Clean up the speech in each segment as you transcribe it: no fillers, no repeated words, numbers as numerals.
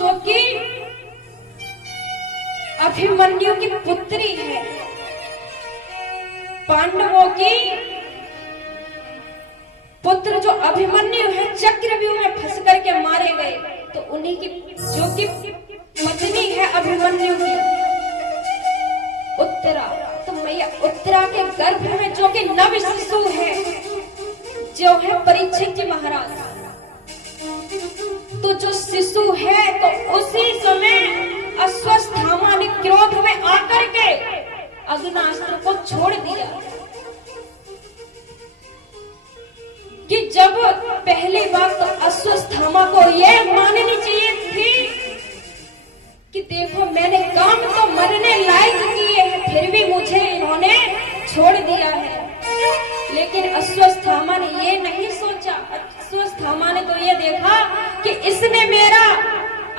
जो कि अभिमन्यु की पुत्री है, पांडवों की पुत्र जो अभिमन्यु है चक्रव्यूह में फंस करके मारे गए, तो उन्हीं की जो कि पत्नी है अभिमन्यु की उत्तरा, तो मैया उत्तरा के गर्भ में जो कि नव शिशु है जो है परीक्षित जी महाराज, तो जो शिशु है तो उसी समय अश्वत्थामा ने क्रोध में आकर के अग्नास्त्र को छोड़ दिया कि जब पहली बात तो अश्वत्थामा को यह माननी चाहिए थी कि देखो मैंने काम तो मरने लायक किए हैं, फिर भी मुझे इन्होंने छोड़ दिया है। लेकिन अश्वत्थामा ने ये नहीं सोचा, अश्वत्थामा ने तो ये देखा कि इसने मेरा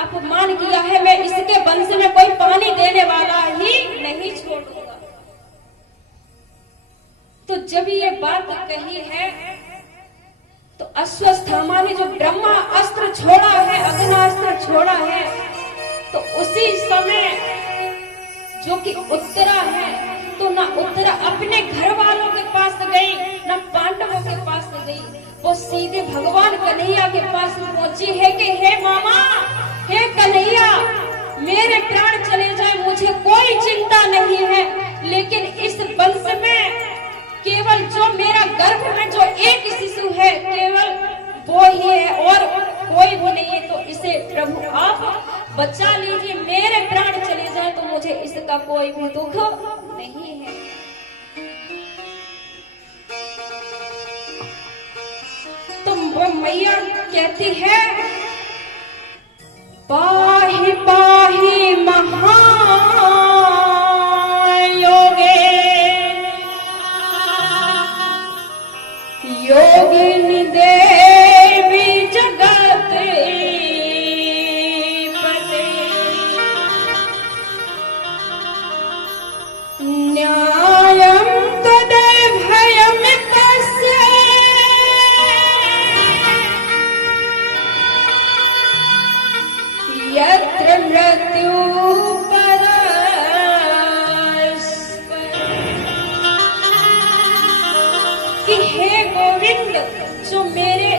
अपमान किया है, मैं इसके वंश में कोई पानी देने वाला ही नहीं छोड़ूंगा। तो जब ये बात कही है तो अश्वत्थामा ने जो ब्रह्मा अस्त्र छोड़ा है, अग्नास्त्र छोड़ा है, तो उसी समय जो कि उत्तरा है, तो ना उत्तरा अपने घर वालों के पास गई ना पांडवों के पास गई, वो सीधे भगवान कन्हैया के पास पहुंची है कि हे मामा, हे कन्हैया, मेरे प्राण चले जाए मुझे कोई चिंता नहीं है, लेकिन इस वंश में केवल जो मेरा गर्भ में जो एक शिशु है केवल वो ही है और कोई भी नहीं है, तो इसे प्रभु आप बचा लीजिए, मेरे प्राण चले जाए तो मुझे इसका कोई भी दुख नहीं है। तो वो मैया कहती है पाहि पाहि महायोगे योगिनी देवी जगत पते न्यायं तदेभयं तस्य यत्र मृत्यु कि हे गोविंद, जो मेरे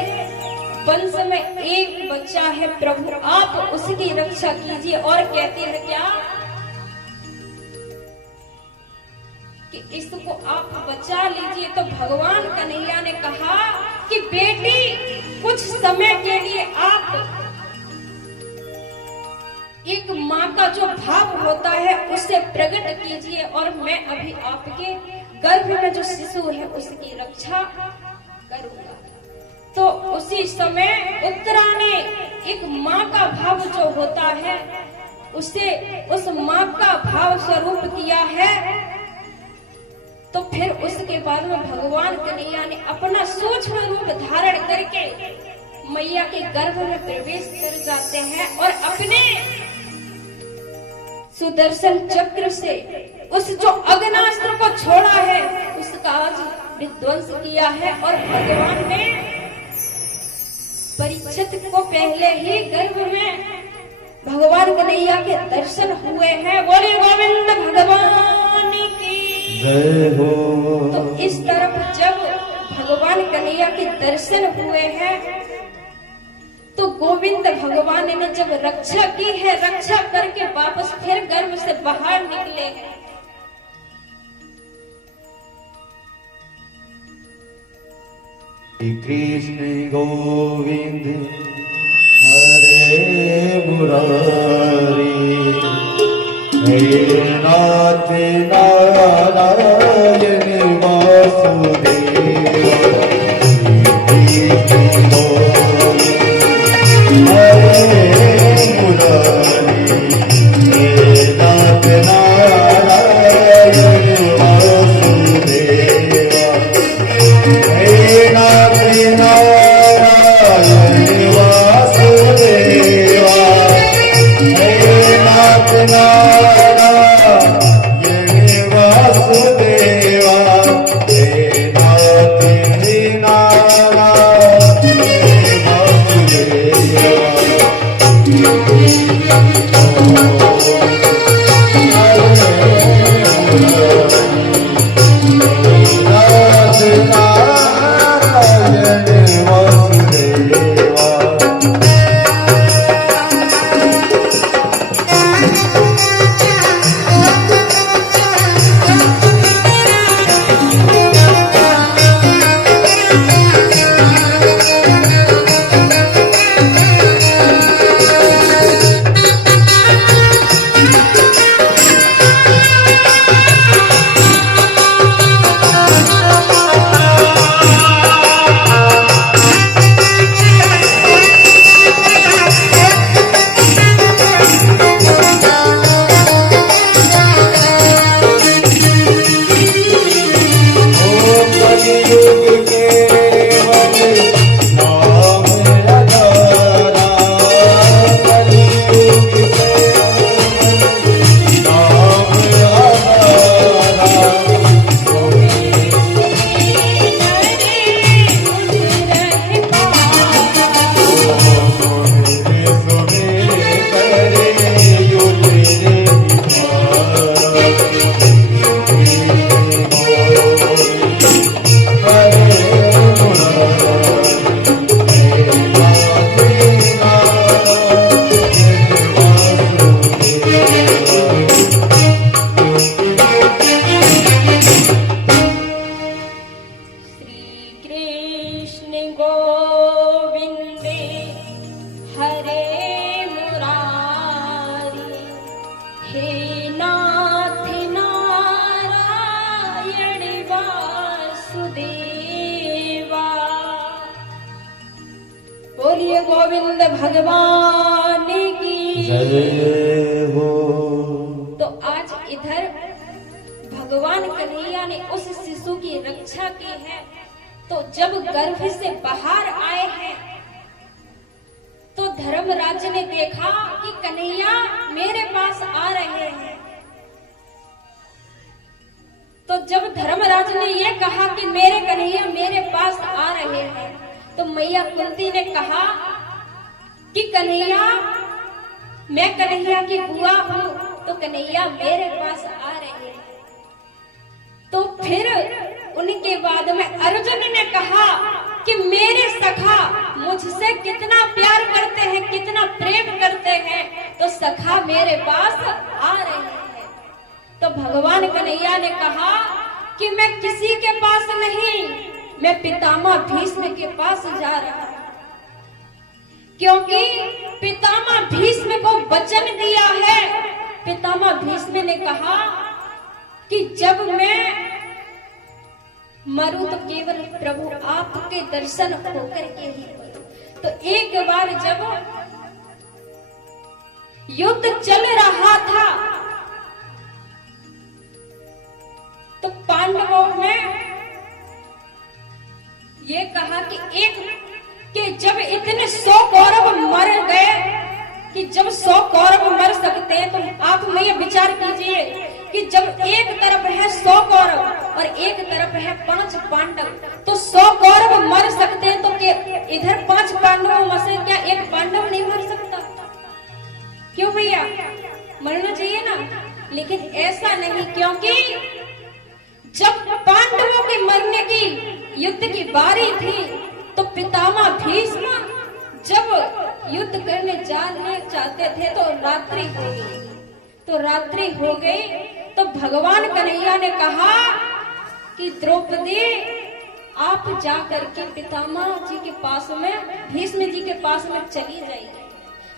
वंश में एक बच्चा है प्रभु आप उसकी रक्षा कीजिए। और कहते हैं क्या कि इसको आप बचा लीजिए। तो भगवान कन्हैया ने कहा कि बेटी कुछ समय के लिए आप एक माँ का जो भाव होता है उसे प्रकट कीजिए और मैं अभी आपके गर्भ में जो शिशु है उसकी रक्षा करूंगा। तो उसी समय उत्तरा ने एक माँ का भाव जो होता है उसे उस माँ का भाव स्वरूप किया है। तो फिर उसके बाद में भगवान कन्हैया ने अपना सूक्ष्म रूप धारण करके मैया के गर्भ में प्रवेश कर जाते हैं और अपने सुदर्शन चक्र से उस जो अग्नास्त्र को छोड़ा है उसका आज विध्वंस किया है। और भगवान ने परीक्षित को पहले ही गर्भ में भगवान कन्हैया के दर्शन हुए हैं। बोले गोविंद भगवान की जय हो। तो इस तरफ जब भगवान कन्हैया के दर्शन हुए हैं तो गोविंद भगवान ने जब रक्षा की है, रक्षा करके वापस फिर गर्भ से बाहर निकले हैं। कृष्ण गोविंद हरे मुरारी हे नाथ नारायण वासुदेव Thank you. बोलिए गोविंद भगवान की जय हो। तो आज इधर भगवान कन्हैया ने उस शिशु की रक्षा की है। तो जब गर्भ से बाहर आए हैं तो धर्मराज ने देखा कि कन्हैया मेरे पास आ रहे हैं। तो जब धर्मराज ने ये कहा कि मेरे कन्हैया मेरे पास आ रहे हैं, तो मैया कुंती ने कहा कि कन्हैया, मैं कन्हैया की बुआ हूँ, तो कन्हैया मेरे पास आ रहे हैं। तो फिर उनके बाद में अर्जुन ने कहा कि मेरे सखा मुझसे कितना प्यार करते हैं, कितना प्रेम करते हैं, तो सखा मेरे पास आ रहे हैं। तो भगवान कन्हैया ने कहा कि मैं किसी के पास नहीं, मैं पितामह भीष्म के पास जा रहा हूं, क्योंकि पितामह भीष्म को वचन दिया है। पितामह भीष्म ने कहा कि जब मैं मरूं तो केवल प्रभु आपके दर्शन होकर के ही मरूं। तो एक बार जब युद्ध चल रहा था तो पांडवों में ये कहा कि जब इतने 100 कौरव मर गए, कि जब 100 कौरव मर सकते हैं, तो आप में ये विचार कीजिए कि जब एक तरफ है 100 कौरव और एक तरफ है 5 पांडव, तो 100 कौरव मर सकते हैं, तो इधर 5 पांडवों में से क्या एक पांडव नहीं मर सकता? क्यों भैया, मरना चाहिए ना। लेकिन ऐसा नहीं, क्योंकि जब पांडवों के मरने की युद्ध की बारी थी तो पितामह भीष्म जब युद्ध करने जाने चाहते थे तो रात्रि हो गई। तो रात्रि हो गई तो भगवान कन्हैया ने कहा कि द्रौपदी, आप जा करके पितामह जी के पास में, भीष्म जी के पास में चली जाइए।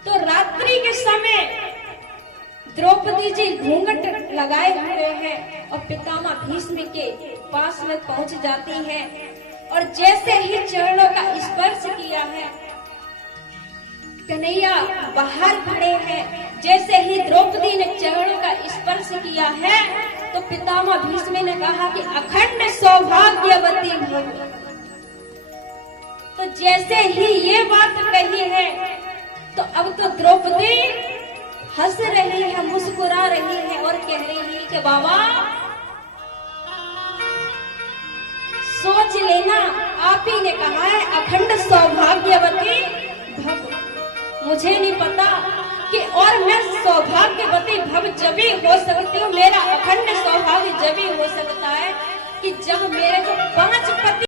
तो रात्रि के समय द्रौपदी जी घूंघट लगाए हुए हैं और पितामह भीष्म के पास में पहुंच जाती है, और जैसे ही चरणों का स्पर्श किया है, कन्हैया बाहर खड़े हैं, जैसे ही द्रौपदी ने चरणों का स्पर्श किया है तो पितामह भीष्म ने कहा कि अखंड सौभाग्यवती भव। तो जैसे ही ये बात कही है तो अब तो द्रौपदी हंस रही है, मुस्कुरा रही है और कह रही है कि बाबा सोच लेना, आप ही ने कहा है अखंड सौभाग्यवती भव। मुझे नहीं पता कि और मैं सौभाग्यवती भव जभी हो सकती हूँ, मेरा अखंड सौभाग्य जभी हो सकता है कि जब मेरे जो 5 पति